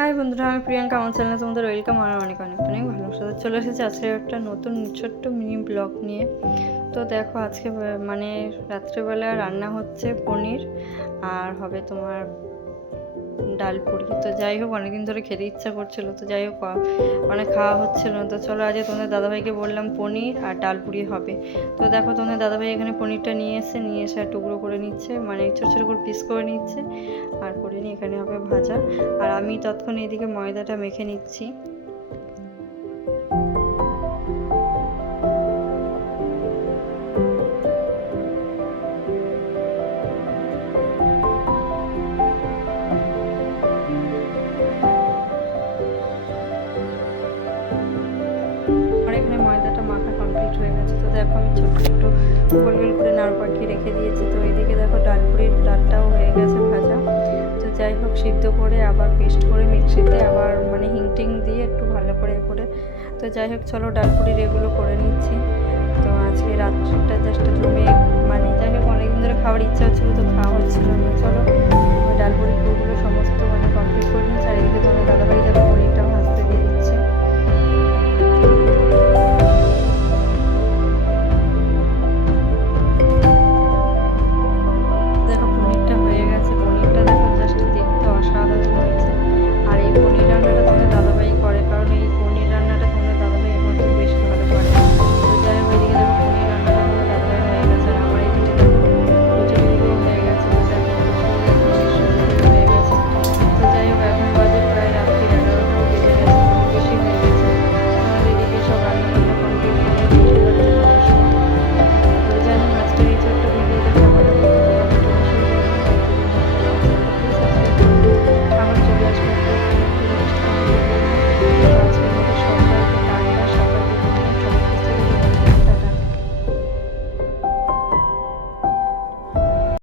High বন্ধুরা, আমি প্রিয়াঙ্কা। আমার চ্যানেলে তোমাদের ওয়েলকাম। আর অনেক অনেক অনেক ভালোবাসা। চলে এসেছি আজকে একটা নতুন ছোট্ট মিনি ব্লগ নিয়ে। তো দেখো, আজকে মানে রাত্রেবেলা রান্না হচ্ছে পনির, আর হবে তোমার ডাল পুরি। তো যাই হোক, অনেকদিন ধরে খেতে ইচ্ছা করছিল, তো যাই হোক মানে খাওয়া হচ্ছিল না। তো চলো, আজকে তোমাদের দাদাভাইকে বললাম পনির আর ডাল পুরি হবে। তো দেখো, তোমাদের দাদাভাই এখানে পনিরটা নিয়ে এসে টুকরো করে নিচ্ছে, মানে ছোটো ছোটো করে পিস করে নিচ্ছে, আর করে নিয়ে এখানে হবে ভাজা। আর আমি ততক্ষণ এদিকে ময়দাটা মেখে নিচ্ছি। আর এখানে ময়দাটা মাখা কমপ্লিট হয়ে গেছে। তো দেখো, আমি ছোটো ছোটো গোল গোল করে নাড়ু পাকিয়ে রেখে দিয়েছি। তো এইদিকে দেখো, ডালপুরির ডালটাও হয়ে গেছে ভাজা। তো যাই হোক, সিদ্ধ করে আবার পেস্ট করে মিক্সিতে আবার মানে হিংটিং দিয়ে একটু ভালো করে তো যাই হোক, চলো ডালপুরির এগুলো করে নিচ্ছি। তো আজকে রাত্রিটা জাস্ট জমে, মানে যাই হোক অনেকদিন ধরে খাওয়ার ইচ্ছা হচ্ছিলো, তো খাওয়া হচ্ছিলো না। চলো, ডালপুরিগুলো সমস্ত মানে